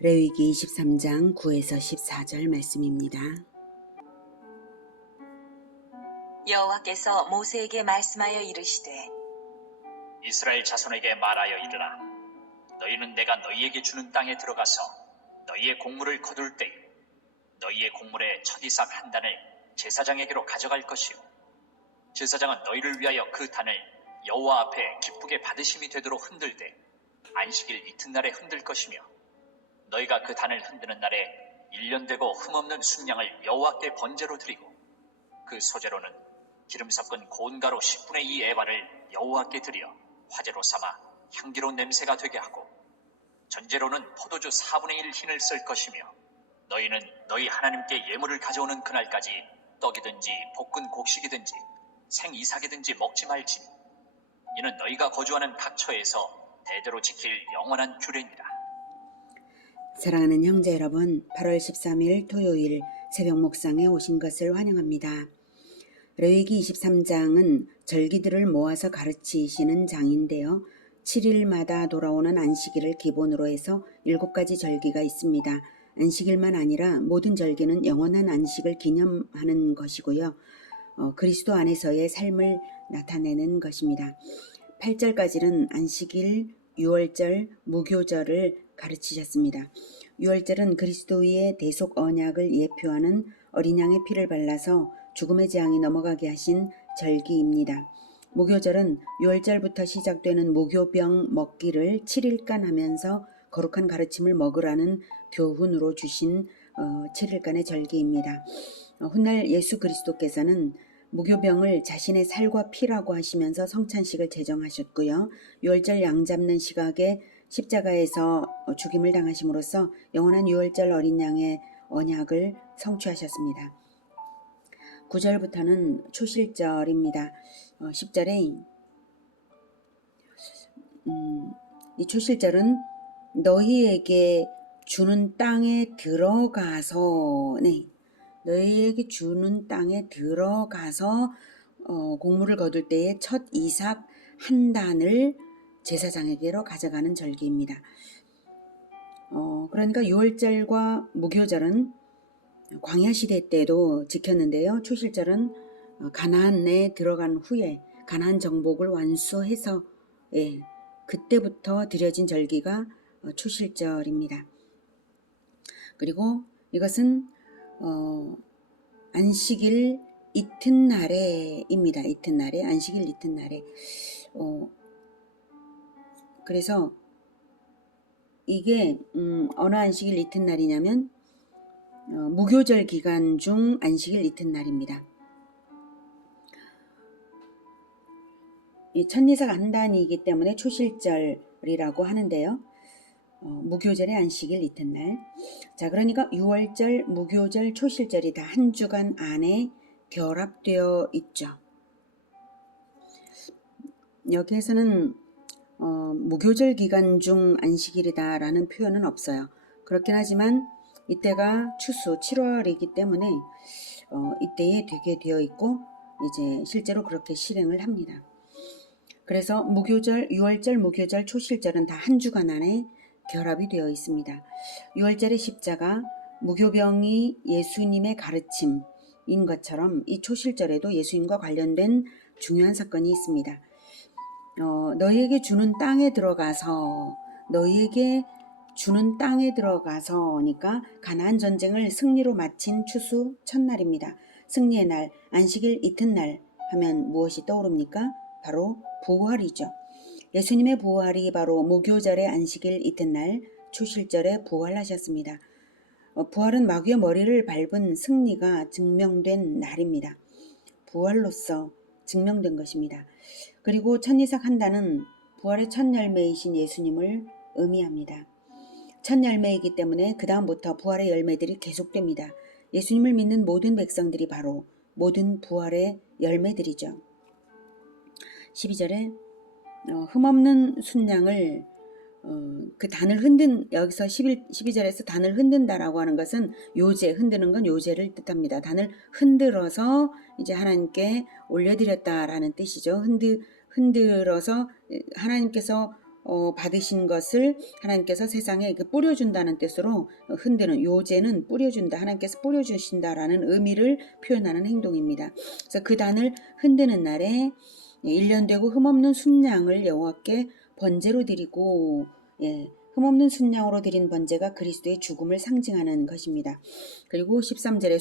레위기 23장 9에서 14절 말씀입니다. 여호와께서 모세에게 말씀하여 이르시되 이스라엘 자손에게 말하여 이르라. 너희는 내가 너희에게 주는 땅에 들어가서 너희의 곡물을 거둘 때에 너희의 곡물의 첫 이삭 한 단을 제사장에게로 가져갈 것이요 제사장은 너희를 위하여 그 단을 여호와 앞에 기쁘게 받으심이 되도록 흔들되 안식일 이튿날에 흔들 것이며 너희가 그 단을 흔드는 날에 1년 되고 흠없는 순양을 여호와께 번제로 드리고 그 소재로는 기름 섞은 고운 가루 10분의 2 에바를 여호와께 드려 화제로 삼아 향기로운 냄새가 되게 하고 전제로는 포도주 4분의 1 흰을 쓸 것이며 너희는 너희 하나님께 예물을 가져오는 그날까지 떡이든지 볶은 곡식이든지 생이삭이든지 먹지 말지니 이는 너희가 거주하는 각 처에서 대대로 지킬 영원한 규례니라. 사랑하는 형제 여러분, 8월 13일 토요일 새벽 목상에 오신 것을 환영합니다. 레위기 23장은 절기들을 모아서 가르치시는 장인데요. 7일마다 돌아오는 안식일을 기본으로 해서 7가지 절기가 있습니다. 안식일만 아니라 모든 절기는 영원한 안식을 기념하는 것이고요. 그리스도 안에서의 삶을 나타내는 것입니다. 8절까지는 안식일, 유월절, 무교절을 가르치셨습니다. 유월절은 그리스도의 대속 언약을 예표하는 어린 양의 피를 발라서 죽음의 재앙이 넘어가게 하신 절기입니다. 무교절은 유월절부터 시작되는 무교병 먹기를 7일간 하면서 거룩한 가르침을 먹으라는 교훈으로 주신 7일간의 절기입니다. 훗날 예수 그리스도께서는 무교병을 자신의 살과 피라고 하시면서 성찬식을 제정하셨고요. 유월절 양 잡는 시각에 십자가에서 죽임을 당하심으로써 영원한 유월절 어린 양의 언약을 성취하셨습니다. 9절부터는 초실절입니다. 10절에 이 초실절은 너희에게 주는 땅에 들어가서 너희에게 주는 땅에 들어가서 곡물을 거둘 때에 첫 이삭 한 단을 제사장에게로 가져가는 절기입니다. 그러니까 유월절과 무교절은 광야 시대 때도 지켰는데요. 초실절은 가나안에 들어간 후에 가나안 정복을 완수해서 그때부터 드려진 절기가 초실절입니다. 그리고 이것은 안식일 이튿날에입니다. 이튿날에 안식일 이튿날에 그래서 이게 어느 안식일 이튿날이냐면 무교절 기간 중 안식일 이튿날입니다. 이 첫이삭 한 단이기 때문에 초실절이라고 하는데요. 무교절의 안식일 이튿날. 자, 그러니까 유월절, 무교절, 초실절이 다 한 주간 안에 결합되어 있죠. 여기에서는 무교절 기간 중 안식일이다라는 표현은 없어요. 그렇긴 하지만 이때가 추수 7월이기 때문에 이때에 되게 되어 있고 이제 실제로 그렇게 실행을 합니다. 그래서 무교절, 유월절, 무교절, 초실절은 다 한 주간 안에 결합이 되어 있습니다. 유월절의 십자가, 무교병이 예수님의 가르침인 것처럼 이 초실절에도 예수님과 관련된 중요한 사건이 있습니다. 너희에게 주는 땅에 들어가서 그러니까 가나안 전쟁을 승리로 마친 추수 첫날입니다. 승리의 날, 안식일 이튿날 하면 무엇이 떠오릅니까? 바로 부활이죠. 예수님의 부활이 바로 무교절의 안식일 이튿날 초실절에 부활하셨습니다. 부활은 마귀의 머리를 밟은 승리가 증명된 날입니다. 부활로서 증명된 것입니다. 그리고 첫이삭 한 단은 부활의 첫 열매이신 예수님을 의미합니다. 첫 열매이기 때문에 그 다음부터 부활의 열매들이 계속됩니다. 예수님을 믿는 모든 백성들이 바로 모든 부활의 열매들이죠. 12절에 흠없는 순양을 그 단을 여기서 12절에서 단을 흔든다라고 하는 것은 흔드는 건 요제를 뜻합니다. 단을 흔들어서 이제 하나님께 올려드렸다라는 뜻이죠. 흔들어서 하나님께서 받으신 것을 하나님께서 세상에 뿌려준다는 뜻으로 흔드는, 요제는 뿌려준다, 하나님께서 뿌려주신다라는 의미를 표현하는 행동입니다. 그래서 그 단을 흔드는 날에 1년 되고 흠없는 순양을 여호와께 번제로 드리고, 흠없는 순양으로 드린 번제가 그리스도의 죽음을 상징하는 것입니다. 그리고 13절에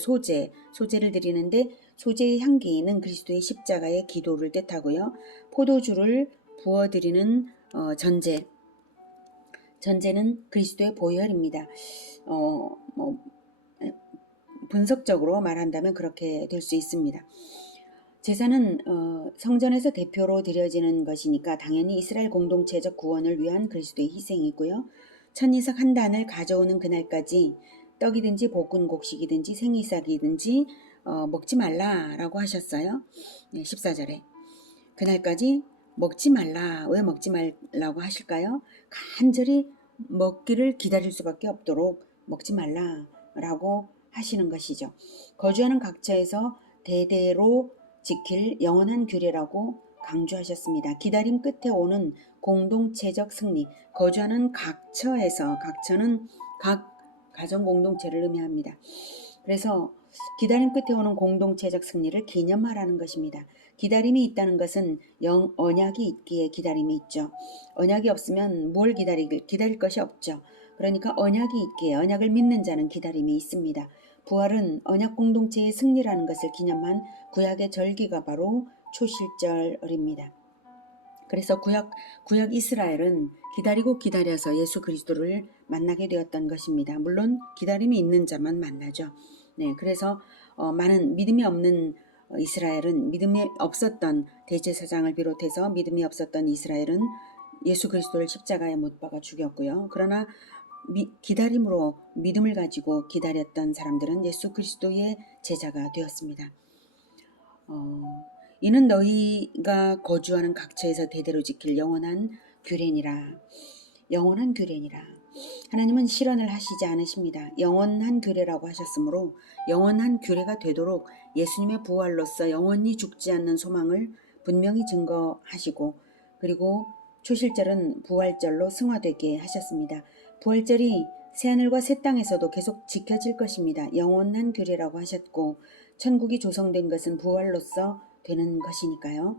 소제를 드리는데, 소제의 향기는 그리스도의 십자가의 기도를 뜻하고요. 포도주를 부어드리는 전제는 그리스도의 보혈입니다. 분석적으로 말한다면 그렇게 될 수 있습니다. 제사는 성전에서 대표로 드려지는 것이니까 당연히 이스라엘 공동체적 구원을 위한 그리스도의 희생이고요. 천이삭 한 단을 가져오는 그날까지 떡이든지 볶은 곡식이든지 생이삭이든지 먹지 말라라고 하셨어요. 14절에. 그날까지 먹지 말라. 왜 먹지 말라고 하실까요? 간절히 먹기를 기다릴 수밖에 없도록 먹지 말라라고 하시는 것이죠. 거주하는 각처에서 대대로 지킬 영원한 규례라고 강조하셨습니다. 기다림 끝에 오는 공동체적 승리. 거주하는 각처에서, 각처는 각 가정 공동체를 의미합니다. 그래서 기다림 끝에 오는 공동체적 승리를 기념하라는 것입니다. 기다림이 있다는 것은 언약이 있기에 기다림이 있죠. 언약이 없으면 뭘 기다릴 것이 없죠. 그러니까 언약이 있기에, 언약을 믿는 자는 기다림이 있습니다. 부활은 언약 공동체의 승리라는 것을 기념한 구약의 절기가 바로 초실절입니다. 그래서 구약 이스라엘은 기다리고 기다려서 예수 그리스도를 만나게 되었던 것입니다. 물론 기다림이 있는 자만 만나죠. 그래서 많은 믿음이 없는 이스라엘은, 믿음이 없었던 대제사장을 비롯해서 믿음이 없었던 이스라엘은 예수 그리스도를 십자가에 못 박아 죽였고요. 그러나 기다림으로 믿음을 가지고 기다렸던 사람들은 예수 그리스도의 제자가 되었습니다. 이는 너희가 거주하는 각처에서 대대로 지킬 영원한 규례니라. 영원한 규례니라. 하나님은 실현을 하시지 않으십니다. 영원한 규례라고 하셨으므로 영원한 규례가 되도록 예수님의 부활로서 영원히 죽지 않는 소망을 분명히 증거하시고, 그리고 초실절은 부활절로 승화되게 하셨습니다. 부활절이 새하늘과 새 땅에서도 계속 지켜질 것입니다. 영원한 규례라고 하셨고, 천국이 조성된 것은 부활로서 되는 것이니까요.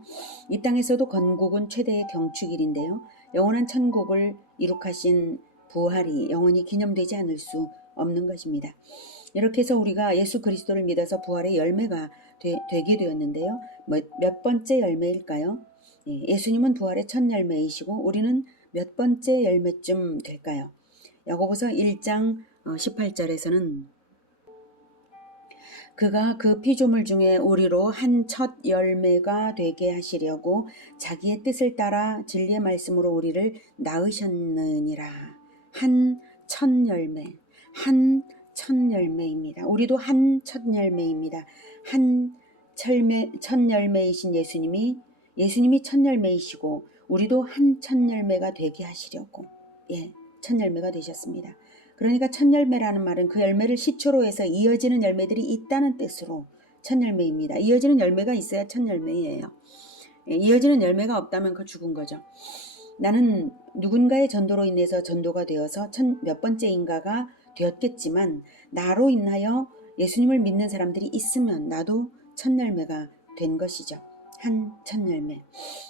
이 땅에서도 건국은 최대의 경축일인데요. 영원한 천국을 이룩하신 부활이 영원히 기념되지 않을 수 없는 것입니다. 이렇게 해서 우리가 예수 그리스도를 믿어서 부활의 열매가 되게 되었는데요. 몇 번째 열매일까요? 예수님은 부활의 첫 열매이시고 우리는 몇 번째 열매쯤 될까요? 야고보서 1장 18절에서는 그가 그 피조물 중에 우리로 한 첫 열매가 되게 하시려고 자기의 뜻을 따라 진리의 말씀으로 우리를 낳으셨느니라. 한 첫 열매, 한 첫 열매입니다. 우리도 한 첫 열매입니다. 한 첫 열매이신 예수님이 첫 열매이시고 우리도 한 첫 열매가 되게 하시려고, 첫 열매가 되셨습니다. 그러니까 첫 열매라는 말은 그 열매를 시초로 해서 이어지는 열매들이 있다는 뜻으로 첫 열매입니다. 이어지는 열매가 있어야 첫 열매예요. 이어지는 열매가 없다면 그 죽은 거죠. 나는 누군가의 전도로 인해서 전도가 되어서 몇 번째인가가 되었겠지만 나로 인하여 예수님을 믿는 사람들이 있으면 나도 첫 열매가 된 것이죠. 한 첫 열매.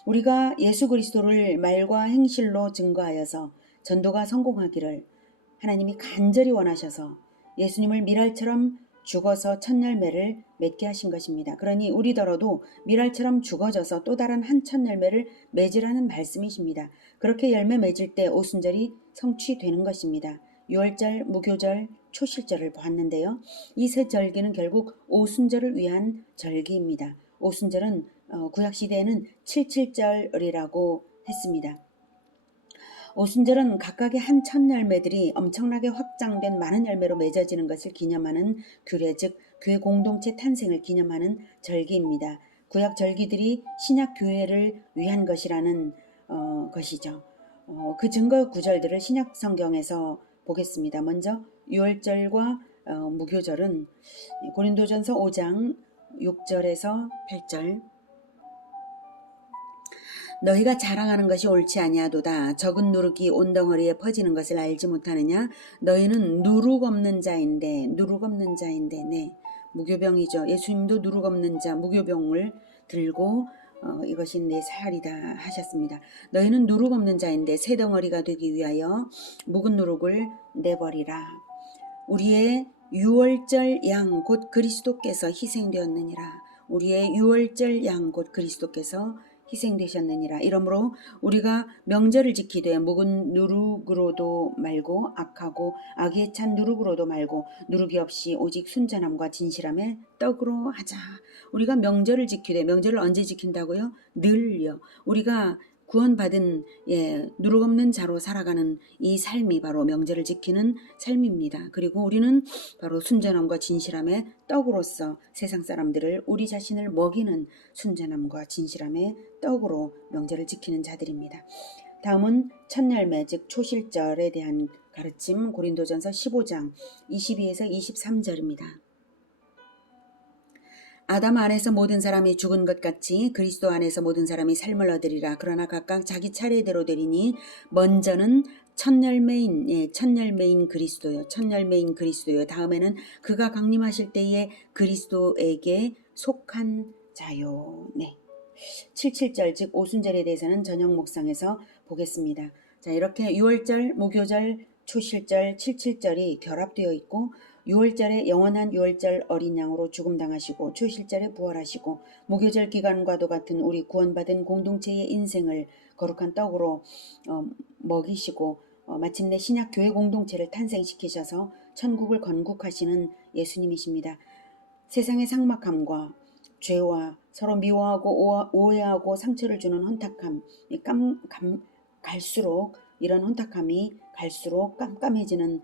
우리가 예수 그리스도를 말과 행실로 증거하여서 전도가 성공하기를 하나님이 간절히 원하셔서 예수님을 미랄처럼 죽어서 첫 열매를 맺게 하신 것입니다. 그러니 우리더러도 미랄처럼 죽어져서 또 다른 한 첫 열매를 맺으라는 말씀이십니다. 그렇게 열매 맺을 때 오순절이 성취되는 것입니다. 유월절, 무교절, 초실절을 보았는데요. 이 세 절기는 결국 오순절을 위한 절기입니다. 오순절은 구약시대에는 77절이라고 했습니다. 오순절은 각각의 한 첫 열매들이 엄청나게 확장된 많은 열매로 맺어지는 것을 기념하는 규례, 즉 교회 공동체 탄생을 기념하는 절기입니다. 구약 절기들이 신약 교회를 위한 것이라는 것이죠. 그 증거 구절들을 신약 성경에서 보겠습니다. 먼저 유월절과 무교절은 고린도전서 5장 6절에서 8절. 너희가 자랑하는 것이 옳지 아니하도다. 적은 누룩이 온 덩어리에 퍼지는 것을 알지 못하느냐? 너희는 누룩 없는 자인데 네, 무교병이죠. 예수님도 누룩 없는 자 무교병을 들고 이것이 내 살이다 하셨습니다. 너희는 누룩 없는 자인데 새 덩어리가 되기 위하여 묵은 누룩을 내버리라. 우리의 유월절 양 곧 그리스도께서 희생되었느니라. 우리의 유월절 양 곧 그리스도께서 희생되셨느니라. 이러므로 우리가 명절을 지키되 묵은 누룩으로도 말고 악하고 악에 찬 누룩으로도 말고 누룩이 없이 오직 순전함과 진실함의 떡으로 하자. 우리가 명절을 지키되 명절을 언제 지킨다고요? 늘요. 우리가 구원받은 누룩 없는 자로 살아가는 이 삶이 바로 명절을 지키는 삶입니다. 그리고 우리는 바로 순전함과 진실함의 떡으로서 세상 사람들을 우리 자신을 먹이는 순전함과 진실함의 떡으로 명절을 지키는 자들입니다. 다음은 첫 열매 즉 초실절에 대한 가르침 고린도전서 15장 22에서 23절입니다. 아담 안에서 모든 사람이 죽은 것 같이 그리스도 안에서 모든 사람이 삶을 얻으리라. 그러나 각각 자기 차례대로 되리니 먼저는 첫 열매인 그리스도요. 다음에는 그가 강림하실 때에 그리스도에게 속한 자요. 네. 77절 즉 오순절에 대해서는 저녁 묵상에서 보겠습니다. 자, 이렇게 6월절, 무교절, 초실절, 77절이 결합되어 있고 6월절에 영원한 6월절 어린 양으로 죽음당하시고 초실절에 부활하시고 무교절 기간과도 같은 우리 구원받은 공동체의 인생을 거룩한 떡으로 먹이시고 마침내 신약 교회 공동체를 탄생시키셔서 천국을 건국하시는 예수님이십니다. 세상의 삭막함과 죄와 서로 미워하고 오해하고 상처를 주는 혼탁함, 갈수록 이런 혼탁함이 갈수록 깜깜해지는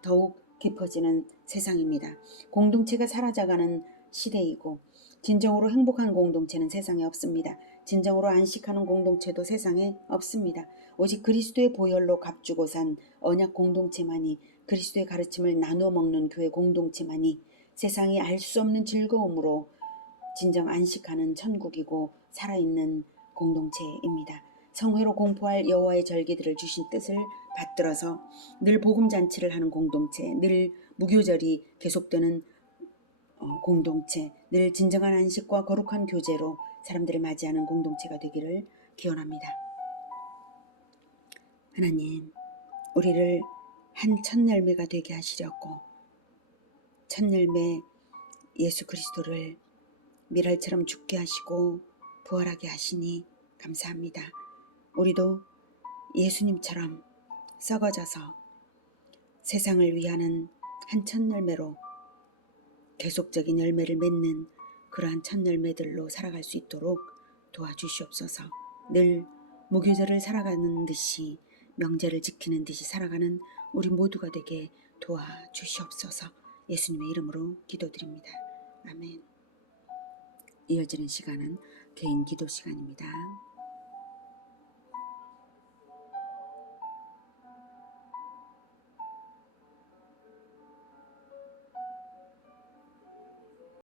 더욱 깊어지는 세상입니다. 공동체가 사라져가는 시대이고 진정으로 행복한 공동체는 세상에 없습니다. 진정으로 안식하는 공동체도 세상에 없습니다. 오직 그리스도의 보혈로 값주고 산 언약 공동체만이 그리스도의 가르침을 나누어 먹는 교회 공동체만이 세상이 알 수 없는 즐거움으로 진정 안식하는 천국이고 살아있는 공동체입니다. 성회로 공포할 여호와의 절기들을 주신 뜻을 받들어서 늘 복음잔치를 하는 공동체, 늘 무교절이 계속되는 공동체, 늘 진정한 안식과 거룩한 교제로 사람들을 맞이하는 공동체가 되기를 기원합니다. 하나님, 우리를 한 첫 열매가 되게 하시려고 첫 열매 예수 그리스도를 미랄처럼 죽게 하시고 부활하게 하시니 감사합니다. 우리도 예수님처럼 썩어져서 세상을 위하는 한 첫 열매로 계속적인 열매를 맺는 그러한 첫 열매들로 살아갈 수 있도록 도와주시옵소서. 늘 무교절을 살아가는 듯이 명절을 지키는 듯이 살아가는 우리 모두가 되게 도와주시옵소서. 예수님의 이름으로 기도드립니다. 아멘. 이어지는 시간은 개인 기도 시간입니다.